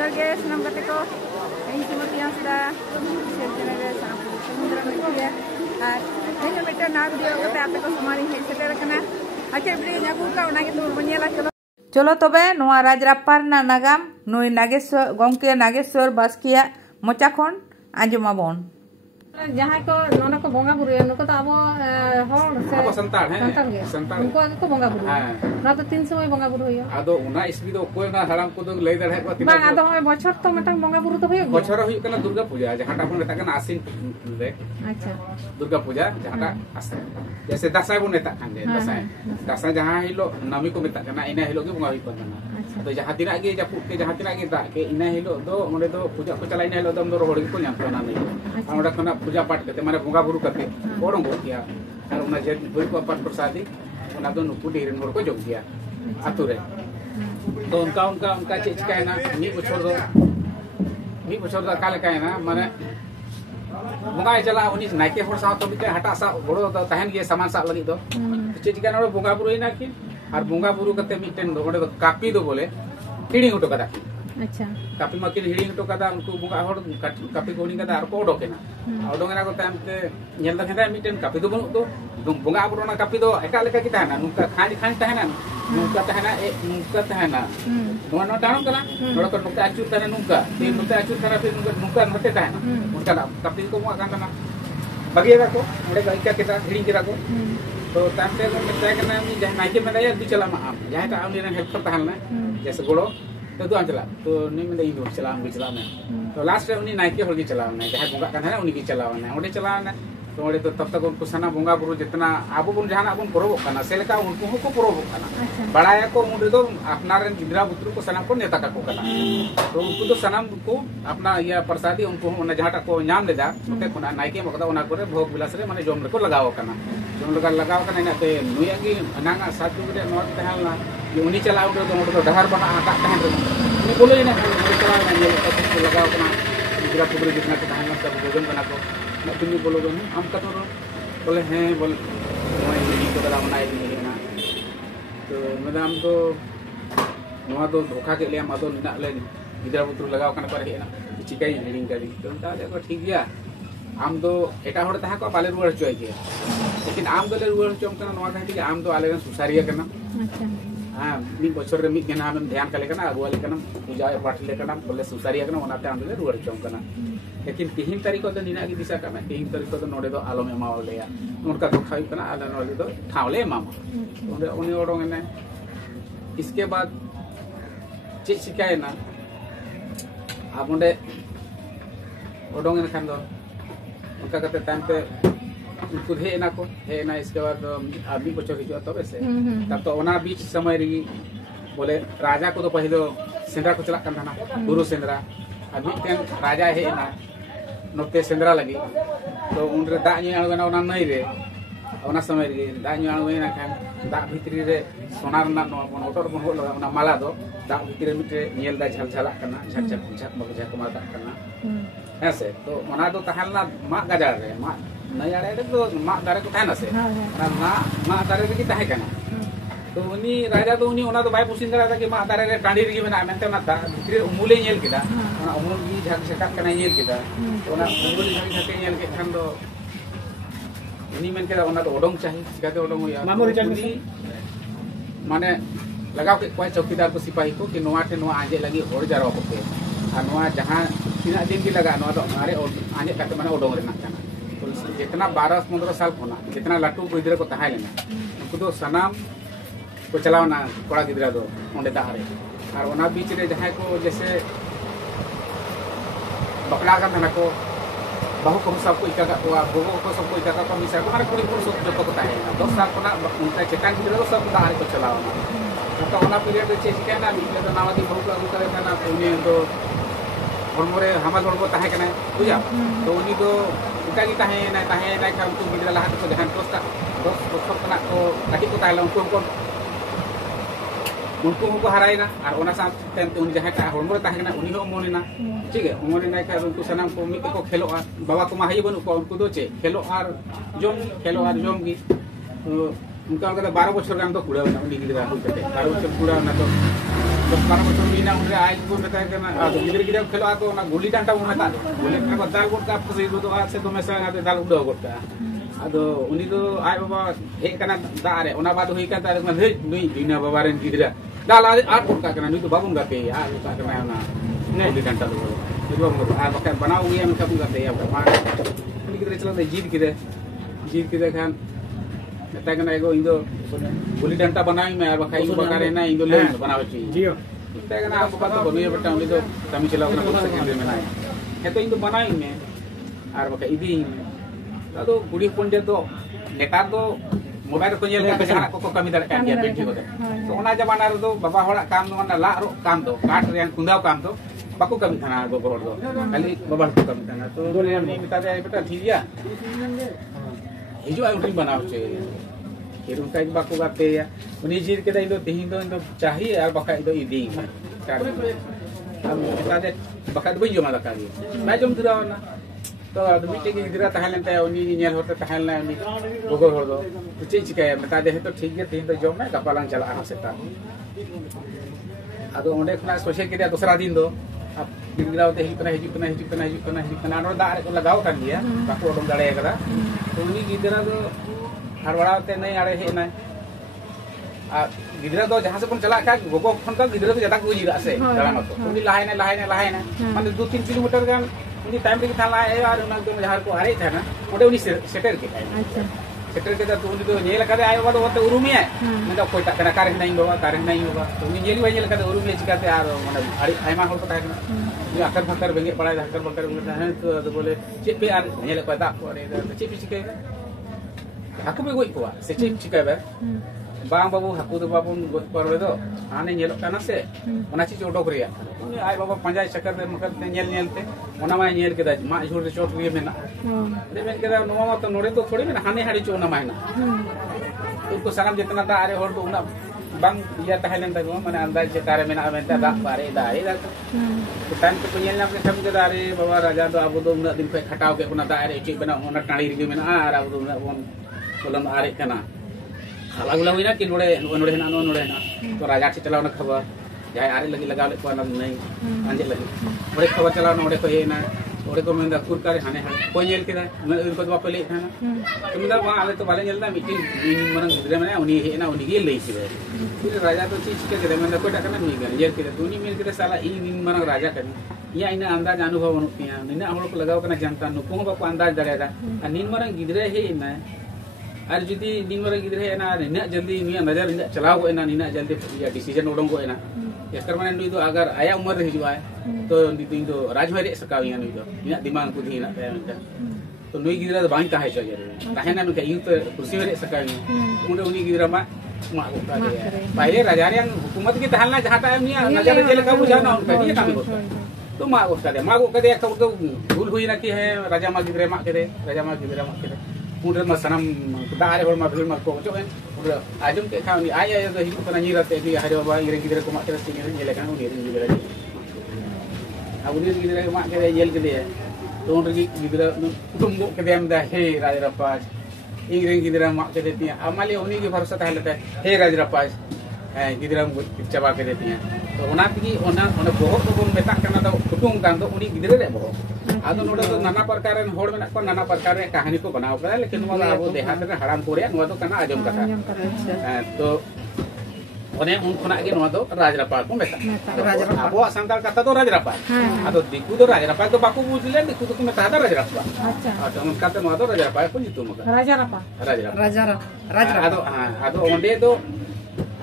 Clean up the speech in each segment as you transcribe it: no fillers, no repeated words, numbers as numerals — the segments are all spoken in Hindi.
जोहार गे सानाम गाते को इन सुमति हांसदा सेल चैनल रे सानाम समुद्र मिटिया और तेज मिटे ना वीडियो कते आपे को समारी हेज सेटर कना अच्छा वीडियो अगू का ओना के तो बनियाला चलो तबे नोआ राजराप्पार ना नागाम नुई नागेश्वर गंके नागेश्वर बास्किया मोचा खन आंजमाबन जहाँ को नोना को बोंगा बुरु नुको तो अब हर से अब संतार है संतार उनको को बोंगा बुरु ना तो 3 समय बोंगा बुरु होयो आदो उना इसबी दो कोई ना हराम को तो लई दड़े को बा आदो हम बछर तो मटन बोंगा बुरु तो होयो बछर होयो कना दुर्गा पूजा जहाँ टा बन नेता आसिन रे अच्छा दुर्गा पूजा जहाँ आसिन जैसे दसाई बन नेता खान दसाई जहाँ हिलो नमी को मेता कना इना हिलो के बोंगा होयो कना तो जहाँ तिना के जापुट के जहाँ तिना के दा के इना हिलो दो ओंडे दो पूजा को चला इना हिलो दम दो रोड को न्याम तो ना नहीं ओंडे खना पूजा पाठ करते माने बोंगा बुरु करते ओडों को किया और उना जे बुई को पाठ प्रसादी उना दो नुकु डेरन होर को जोग दिया आतु रे तो उनका चिचकाय ना मी बछर दा काले काय ना माने बोंगा चला उनी नाइके होर साव तो बिते हटा सा गोड़ो तो तहन गे सामान सा लगी दो चिचकाय ना बोंगा बुरु इना की और बोंगा बुरु करते मिटेन ओडे दो कापी दो बोले हिड़ी उटो कदा अच्छा कापी मकिन हिड़ी उटो कदा उनको बोंगा होर कापी गोनी कदा और को ओडोकेना ओडोंगना को तामते नेल दखेदा मिटेन कापी दो बनु दो बोंगा बुरु ना कापी दो एका लेका की ताना नुका खानी ताना नुका ताना नुका ताना नो टाणो कना नोड़ को नुका अचू ताना नुका ते नुका अचू ताना फिर नुका नते ताना उनका कापी को मुआ काना बगेरा को ओडे का केता हिड़ी केरा को तो तामते को मिटाय कना मी जहां नाइके में दया दु चला मा आम जहां ता आम ने हेल्प करता हलना जैसे गोड़ो तो दु चला तो नी में दई दु चला हम चला में तो लास्ट रे उनी नाइके होगी चला में जहां बोंगा कना उनी की चला में ओडे चला ना तो ओडे तो तब तक उनको सना बोंगा बुरु जितना आबो बुन जहां आबो परब कना सेलका उनको को परब कना बड़ाया को मुंडे दो अपना रे गिदरा बुत्रु को सना को नेता का को कना तो उनको तो सनाम को अपना या प्रसादी उनको उन जहां को नाम ले जा ओते कोना नाइके मकदा उना करे भोग विलास रे माने जोम रे को लगाओ कना जोम लगाओ कना ना ते नुया की नांगा साथु रे नोट तहलना ये उनी चलाओ तो डहर बना आता तहन रे उनी बोलो ना चला ना ये तो लगाओ कना गिदरा पुगरे जितना को तहन सब भोजन बना को ना तुम बोलो हम कतो बोले हैं बोल मैं को बड़ा बनाई दी ना तो मैडम तो नोआ तो धोखा के लिए मादो निना ले गिदरा पुत्र लगाओ कना पर हेना चिकाई हिडिंग करी तो ताले को ठीक गया आम तो एटा होड़ तहा को पाले रुवर चोय के लेकिन आम तो ले रुवर चोम कना नोआ खाती आम तो आले सुसारिया कना अच्छा हां मी बछर रे मी केना हम ध्यान कले कना अगुआ ले कना पूजा पाठ ले कना बोले सुसारिया कना ओनाते आम ले रुवर चोम कना लेकिन तीन तारीख को निना की दिशा कना तीन तारीख को नोडे दो आलो में मावल लेया उनका तो खाई कना आले नोडे दो ठावले मामा ओंडे उनी ओडोंग ने इसके बाद चे शिकाय ना आप ओंडे ओडोंग ने खान दो उनका कते टाइम पे उनको हे ना इसके बाद आदमी बच्चों की जो तब से तब तो ओना बीच समय रही बोले राजा को तो पहले सेंद्रा को चला करना ना गुरु सेंद्रा अभी तेन राजा है ना नोते सेंद्रा लगी तो उनरे दा नी आगना ओना नहीं रे ओना समय रे दा नी आगना खान दा भितरी रे सोनार ना मोटर बन हो लगा ओना माला दो दा भितरी मिटे नेल दा झल झला करना झक झक झक मग झक माता करना ऐसे तो ओना तो तहलना मा गजार रे मा नहीं आड़े तो मा दारे को थाना से ना मा दारे की ताहे कना तो उनी राजा तो उनी ओना तो बाय पुसिन करा था कि मा दारे रे टांडी रे मेना मेनते ना था भितरी उमुले नेल किदा ओना उमुल की झक झक कना नेल किदा ओना उमुल झक झक नेल के खान दो उनी मेन के ओना तो ओडोंग चाहिए सिकाते ओडोंग होया मामोरी चाहिए माने लगाओ के कोई चौकीदार को सिपाही को कि नोआ टे नोआ आजे लगी और जारो को पे आ नोआ जहां तीना दिन की लगा नोआ तो अरे आजे काते माने ओडोंग रे ना kana जितना 12-15 साल होना जितना लाटू गिद्रा को तहा लेना उनको तो सनाम को चलावना कोड़ा गिद्रा दो ओंडे दारे और ओना बीच रे जहां को जैसे बकला का ना को बहु को सबको इका को गोगो को सबको इका को मिसा को मारे पूरी पूरी सब जो को तहा लेना 10 साल कोना उनका चेतान गिद्रा तो सब दारे को चलावना तो ओना पीरियड चे चिका ना बीच तो नावादी बहु को अगु करे ना उनी तो हरमोरे हमाल हरमो तहा कना बुझा तो उनी तो उनका की तहे ना का उनको गिद्रा लहा तो जहां 10 बछर कना को काटी को ताला उनको हरायना और ओना साथ उन जहां का हरमो तहा कना उनी हो मोनेना ठीक है मोनेना का उनको सनाम को मिट को खेलो बाबा को माही बनु को उनको दो चे खेलो और जोम की तो उनका 12 बछर गान तो कुड़ा ना उनी गिद्रा 12 बछर कुड़ा ना तो 12 botol mina udah air pun kata kena गिदर खेलो आतो ना गुली डंडा वो मता गुली डंडा को दाल गोट का फसे दो से तो मैं संग आते दाल उडो गोट का आदो उनी तो आय बाबा हे कना दारे ओना बाद होई का तारे मन हे नुई बिना बाबा रेन गिदरा दाल आट गोट का कना नुई तो बाबुन गाते या का कना ना ने गुली डंडा तो itu babu ah pakai banau ya mereka pun kata ya mak ini kita celana jid kita kan kata kena ego indo guli danta banai me ar pakai bakar na indo le banau chi jiyo kita kena aku kata bonu ya betam itu kami celau kena kursa kende menai itu indo banai me ar pakai idi lalu guli pun dia tu netar tu mobile ko nyel ka jana ko kami dar kan dia benci ko to ona jamana ro do baba horak kam do na la ro kam do kat yang kundau kam do baku kami thana gogo hor do kali baba ko kami thana to dole ni mita jay beta ठीक ya hiju ay utin banao che kirun kai baku gate ya uni jir ke dai do tehin do chahi ar baka do idi kar am mita de baka do yo mala kali na jom dira na to adu meeting dira tahalan ta uni nyel horte tahalan ni gogo hor do che chikaya mita de to ठीक है tehin do jom na kapalang chala ana seta adu onde khna social ke dia dusra din do अब गिरगिराव ते हिजुकना नो दा रे को लगाव kan dia बाकु ओडम दाड़े कदा तो उनी गिदरा दो हरवाड़ा ते नहीं आड़े हे ना आ गिदरा दो जहां से पन चला का गोगो खन का गिदरा तो ज्यादा को जिरा से दाड़ा मत उनी लाहे ना माने 2-3 किलोमीटर गान उनी टाइम रे था लाए और उना तो जहां को आरे था ना ओडे उनी सेटर के अच्छा सेटर के तो उनी तो नेल का आयो वाला तो उरुमी है मतलब कोई ता कार नहीं होगा तो उनी नेली वाई नेल का उरुमी चिकाते आ माने आड़ी आयमा होल को था ये आकर फकर बेंगे पड़ा आकर फकर बेंगे है तो बोले चे पे आर नेल को दा को रे चे पे चिके हाकु पे गोई को से चे चिका बे बांग बाबू हाकु तो बाबू गोत पर दो आने नेल काना से ओना ची ओडो करिया उनी आय बाबा पंजाय चक्कर दे मकर नेलते ओना मा नेल के दा मा झोड़ रे चोट रे मेना दे मेन के दा नो मा तो नोरे तो थोड़ी मेना हाने हाड़ी चोना मायना उनको सलाम जितना दा आरे होड़ तो उना bang iya tahanan ta माने अंदाज से तारे मेना मेनता दा बारे दा तो टाइम पे पुnyel ना के हम के दारे बाबा राजा तो अब तो उना दिन पे खटाव के उना दारे ची बना उना टाणी रे मेना आर अब तो उना बोलम आरे कना हाला गुला हुईना कि नोड़े ना तो राजा से चलाव ना खबर जाय आरे लगी लगा ले को ना नहीं अंजे लगी बड़े खबर चलाव ना ओडे को हे ना ओडे को मेंदा कुरकारे हाने कोई नेल के उनको तो बापले था ना तुमदा वा आले तो बाले नेलना मीटिंग मनन गिदरे माने उनी हे ना उनी गे लई के फिर राजा तो चीज के मेंदा को टाका ना नहीं गन जेल के तुनी मेल के साला इन मनन राजा कनी या इन अंदाज अनुभव अनुपिया निना हम लोग लगाव कना जनता नुको बाको अंदाज दरेदा निन मनन गिदरे हे ना और जुदी दिन मर गिदरे ना निना जल्दी निया नजर चलाव को ना निना जल्दी या डिसीजन उडंग को ना याकर माने नुई तो अगर आया उम्र रे हिजुआ तो नुई तो राजभाई रे सकाविया नुई तो निना दिमाग को धीना तो नुई गिदरा तो बाई ताहे चो जरे ताहेना नुई इन तो कुर्सी रे सकाविया उंडे उनी गिदरा मा मा को का पहले राजा रे हुकूमत की तहलना जहां टाइम निया नजर जेल का बुझाना उनका ये काम को तो मा को का दे तो भूल हुई ना कि है राजा मा गिदरे मा के उधर मसनम दारे और मधुर मत को जो है उधर आजम के खानी आया तो ही को नहीं रहते कि हरे बाबा इरे गिदरे को माके रस्ते ने लेकर उनी गिदरे अब उनी गिदरे को माके जेल के लिए तो उन गिदरे तुम के देम दा हे राजरपाज इरे गिदरे माके देती हैं अमाले उनी की भरोसा था लेता है हे राजरपाज है गिदरे चबा के देती हैं तो ओना की ओना बहुत को मेता करना तो कुटुम कान तो उनी गिदरे रे बहुत आदो नोडे तो नाना प्रकार रे होड़ में को नाना प्रकार रे कहानी को बनाव करा लेकिन वो अब देहात रे हराम कोरे नो तो कना आजम कथा तो ओने उन खना के नो तो राजरपाल को मेता अब संताल कथा तो राजरपाल आदो दिकु तो राजरपाल तो बाकू बुझले दिकु तो मेता था राजरपाल अच्छा तो उनका तो नो तो राजरपाल को जितु मका राजरपाल आदो ओंडे तो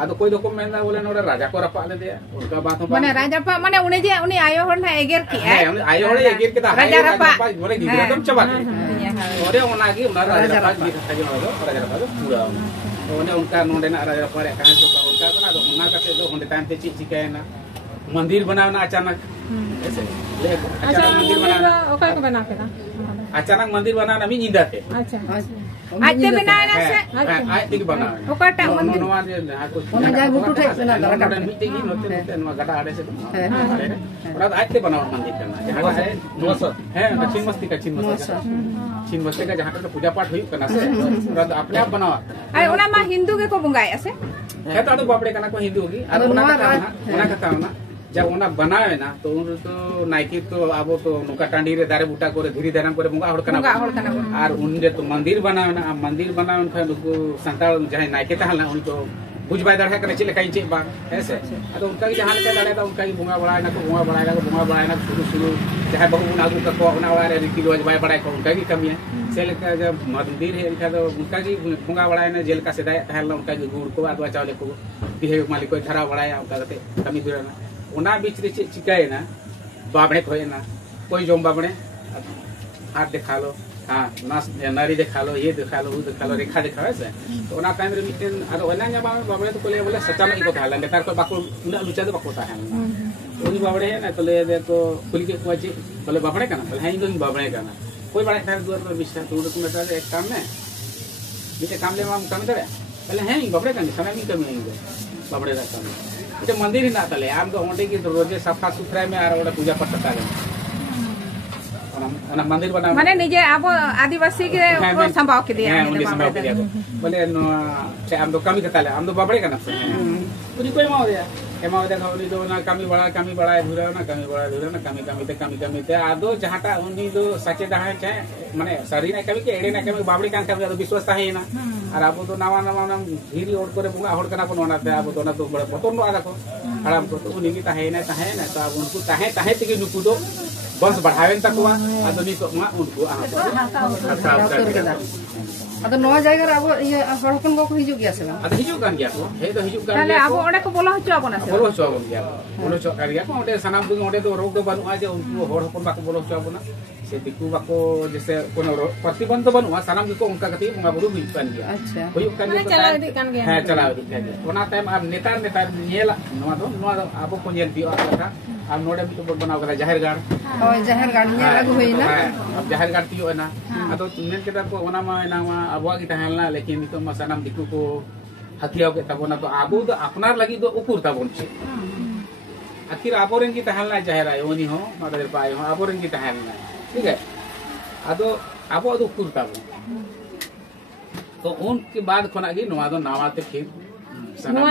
आदो कोई दो को मेना बोले नोडे राजा को रपा ले दिया उनका बात हो माने राजा पा माने उनी जे उनी आयो होन एगेर की है आयो होड़े एगेर के राजा रपा बोले गिदरा तुम चबा ओरे ओना की उना राजा रपा की था जो राजा रपा तो पूरा ओने उनका नोडे ना राजा रपा रे कहां तो उनका ना तो उना का तो होंडे टाइम पे चिके ना मंदिर बनाना अचानक ऐसे ले अचानक मंदिर बनाना ओका को बना के ना अचानक मंदिर बनाना मी नींदा थे अच्छा आज ते बनाए ना से आज तक बनाए ओकाटा मंदिर नोवा जे हाको ओना जाय गुटू ठे सेना नोडन मिटे की नोते नोवा गडा आड़े से और आज ते बनाओ मंदिर करना जहां है नोसा है दक्षिण मस्ती का चीन मस्ती का जहां पे पूजा पाठ हुई करना से और अपने आप बनाओ अरे ओना मा हिंदू के को बुंगाय से है तो बापड़े करना को हिंदू होगी और ओना का ना जब ओना बनावे ना तो उन तो नाइकी तो अब तो नुका टांडी रे दारे बुटा करे धीरे धीरे करे मुंगा हड़ करना और उन जे तो मंदिर बनावे ना मंदिर बनावे खन को संताल जहां नाइकी तहल ना उन तो बुझ बाय दड़े करे चिले काई चे बा ऐसे तो उनका जहां के दड़े तो उनका बुंगा बड़ाय ना बुंगा बड़ाय ना शुरू जहां बहु गुना आगु को ओना वाले रीति रिवाज बाय बड़ाय को उनका की कमी है सेल का जब मंदिर है इनका तो उनका की बुंगा बड़ाय ना जेल का सेदाय तहल उनका की गुड़ को आदवा चावले को दिहे मालिक को धरा बड़ाय उनका कते कमी दूर ना ओना बीच रे चिकाय ना बाबड़े खोय ना कोई जोम बाबड़े हाथ दिखा लो हां नास नारी दिखा लो ये दिखा लो वो दिखा लो रेखा दिखा से तो ओना टाइम रे मिटेन आरो ओना nya बाबड़े तो कोले बोले सच्चा में को थाला नेतार को बाको उना लुचा दो बाको ताहन उनी बाबड़े है ना तो ले दे तो कुली के कोची बोले बाबड़े करना बोले हां इन बाबड़े करना कोई बड़ा थार दुआर पर बिस्ता तो उनको मेटा एक काम में बीते काम ले हम काम करे बोले हां बाबड़े करना समय में कमी है बाबड़े का काम इते मंदिर ही ना तले आम तो ओंडे की रोजे सफा सुथरा में आर ओडा पूजा पाठ करता है मंदिर बना माने निजे अब आदिवासी के को संभाव के दिया उन्हें संभाव के दिया बोले से आम तो कमी करता है आम तो बाबड़े करना पूरी कोई माओ दिया एमा दे उनी दो ना कमी बड़ा धुरा ना कमी ते आदो जहाटा उनी दो सचे दहा चाहे माने सरी ना कमी के एड़े ना कमी बाबड़ी कान कमी आदो विश्वास है ना और अब तो नावा नाम धीरी ओड करे बुंगा होड़ कना को ओना ते अब तो ना तो बड़े पतन आदा को हराम को तो उनी की ताहे ना तो अब उनको ताहे तके नुकु दो बस बढ़ावेन तकवा आदो नी तो मा उनको अदो नवा जायगा रे अब ये हड़कन को हिजु गया से अदो हिजु कान गया को हे तो हिजु कान ताले अब ओडे को बोला हचो बना से बोलो हचो गया बोलो हचो कर गया को ओडे सनाम दुग ओडे तो रोग दो बनुआ जे उनको होड़ हपन बाको बोलो हचो बना से दिकु बाको जैसे कोनो प्रतिबंध तो बनुआ सनाम को उनका कति मुंगा बुरु हुई कान गया अच्छा हुई कान गया चला दी कान गया हां चला दी कान गया ओना टाइम अब नेतार नेला नवा अब को नेल दियो आता अब नोडे भी बनाव करा जाहिर गाड़ ओय जाहिर गाड़ ने लागू होई ना अब जाहिर गाड़ तियो ना अतो नेन के को ओना मा ना मा अबवा की तहलना लेकिन तो मा सनाम दिकु को हथियाव के तबना तो आबो तो अपनार लगी तो उकुर तबन छे आखिर आबोरेन की तहलना जाहिर आयो ओनी हो मादर पाए हो आबोरेन की तहलना ठीक है अदो आबो तो उकुर तबन तो उनके बाद खना गी नवा दो नावा ते फिर नवा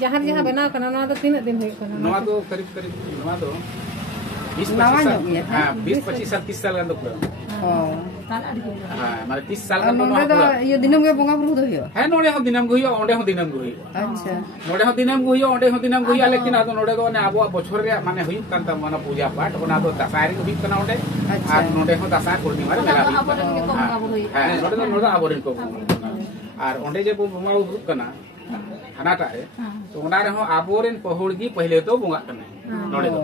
जहार बनाव कना नवा तो 3 दिन होई कना नवा तो करीब नवा तो 20-25 साल 30 साल का तो माने 30 साल का तो ये दिनम के बोंगा बुरु दो हियो है नोडे हो दिनम गुहियो ओंडे हो दिनम गुहियो अच्छा नोडे हो दिनम गुहियो ओंडे हो दिनम गुहियो लेकिन आदो नोडे दो ने आबो बछर रे माने हुई कांता माने पूजा पाठ ओना दो दसारी हुई कना ओंडे आ नोडे हो दसा पूर्णिमा रे मेला हुई है नोडे आबोरेन को और ओंडे जे बोंगा बुरु कना हनाटा है तो ओना रे हो आबोरेन पहुड़गी पहले तो बोंगा कना नोडे दो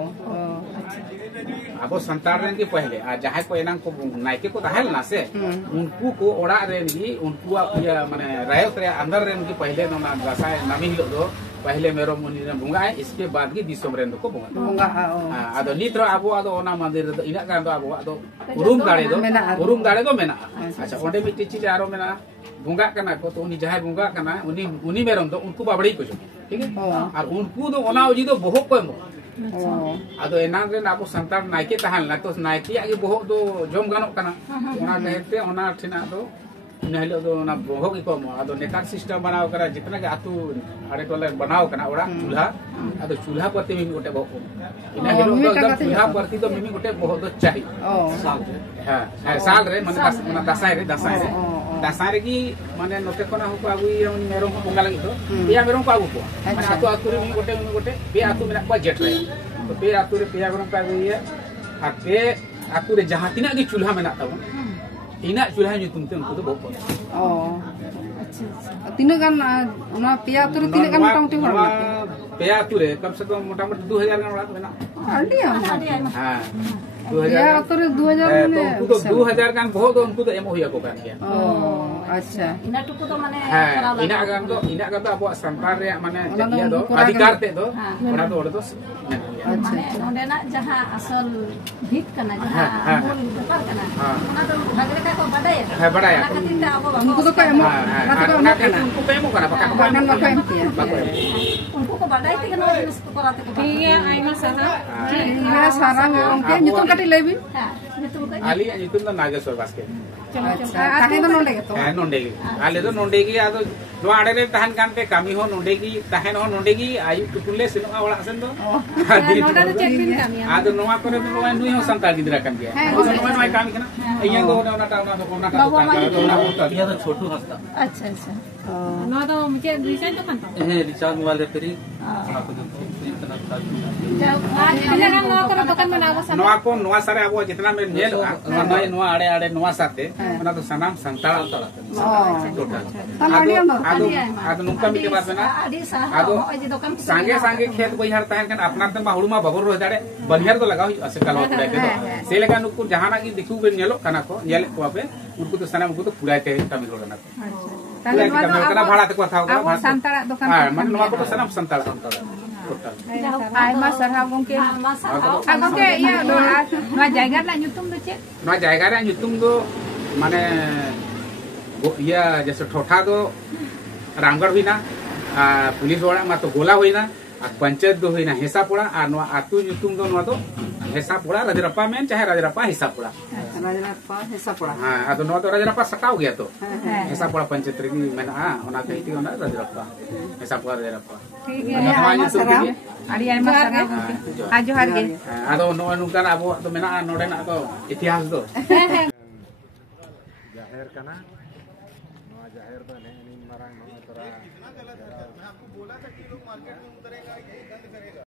अब संतान रेन के पहले आ जहां को एनांग को नाइके को तहल ना से उनको को ओड़ा रेन ही उनको माने रायत रे अंदर रेन के पहले ना दसाय नामी हिलो दो पहले मेरो मुनि रे बुंगा है इसके बाद की दिसम रेन को बुंगा हां आदो नित्रो आबो आदो ओना मंदिर दो इना गान दो आबो आदो उरुम दाड़े दो मेना अच्छा ओंडे मिट्टी चीज आरो मेना बुंगा कना को तो उनी जहां बुंगा कना उनी मेरम दो उनको बाबड़ी को ठीक है और उनको दो ओना उजी दो बहुत को आदो एनांग रे आबो संतान नाइके तहल ना तो नाइके आगे बहुत दो जोम गानो कना ओना कहते ओना ठिना दो नहले दो ना बहुत को आदो नेतार सिस्टम बनाव करा जितना के आतु आड़े टोले बनाव कना ओड़ा चूल्हा प्रति मिमी गोटे बहुत इना हेलो तो एकदम चूल्हा प्रति तो मिमी गोटे बहुत चाहिए साल रे माने दसाई रे की माने नोते कोना हो आगु मेरो को बोंगा लगी तो पिया मेरो को आगु को माने आतु रे मिमी गोटे पे आतु मेना को जेट रे तो पे आतु रे पिया मेरो को आगु ये आ पे आतु रे जहां तिना की चूल्हा मेना ताबो इना चूल्हा nyutum te unku do बहुत अच्छा तीन गान ना पिया आतु रे तीन गान मोटामोटी हर पिया आतु रे कम से कम मोटामोटी 2000 गान ओड़ा मेना हां 2000 आतु रे 2000 ने तो 2000 गान बहुत उनको तो एम होया को कान गया अच्छा इना टुकु तो माने इना गान तो अब संतान रे माने इया दो अधिकार ते दो ओड़ा तो गया माने नोडेना जहां असल भीत कना जहां मूल बेपार कना ओना तो भागरे का को बडाय है बड़ा या खातिर ता अब उनको तो कम उनको पे मुका ना पका बानन मको एम किया उनको को बडाय ते नो जिनिस को कराते को ठीक है आइमा सारा ina sarang onke nyutum kati lebi हां नितु को आली nyutum do Nageswar Baske tahe do nonde geto nondegi ale do nondegi ado no ade re tahan kan pe kami ho nondegi tahen ho nondegi ayu tutulle sinu awala sen do नोडा तो चेक दिन kami ado noa kore do noa nui ho santal gidra kan dia noa noa kami kana iyan do ona ta यह तो छोटू हंसता अच्छा अच्छा नो तो मुझे रिचार्ज तो करता रिचार्ज मोबाइल रिपेयरिंग बिना नो करो दुकान में ना वो noa ko noa sare abo jitna me nyel noa ade ade noa sate ona to sanam santal total ado nungka mi ke baat na आदि सा ado ओजे दुकान sange sange खेत बहिहार tahen kan apnar tan ma hulu ma babor ro dare banhar do lagaw ase kalwa pura ke se lega nuku jahana ki dikhu ben nyelo kana ko nyel ko ape unku to sanam unku to pura te kami ro na tahe no kana bhada te kotha hoga abo santara dokan ha man noa ko to sanam santal total aima sarha gongke gongke iya no jaiga la nyutum do che noa jaiga re nyutum do mane iya jese thotha do ramgarh huina police वाला मा तो गोला होइना पंचायत दो होइना हेसापुड़ा आ नो आतु nyutum do no do Hesapura Rajrappa में चाहे राजरप्पा हेसापुड़ा rajrappa hesapura हां आदो नो तो राजरप्पा सटाव गया तो हेसापुड़ा पंचायत रे मेना ओना कहिती ओना राजरप्पा हेसापुड़ा राजरप्पा ठीक है aima sarha ari aima sarha gongke ajohar ge आदो नो नुकान आबो तो मेना नोडे ना तो इतिहास दो जाहिर कना नवा जाहिर तो नहीं मारा नवा तोरा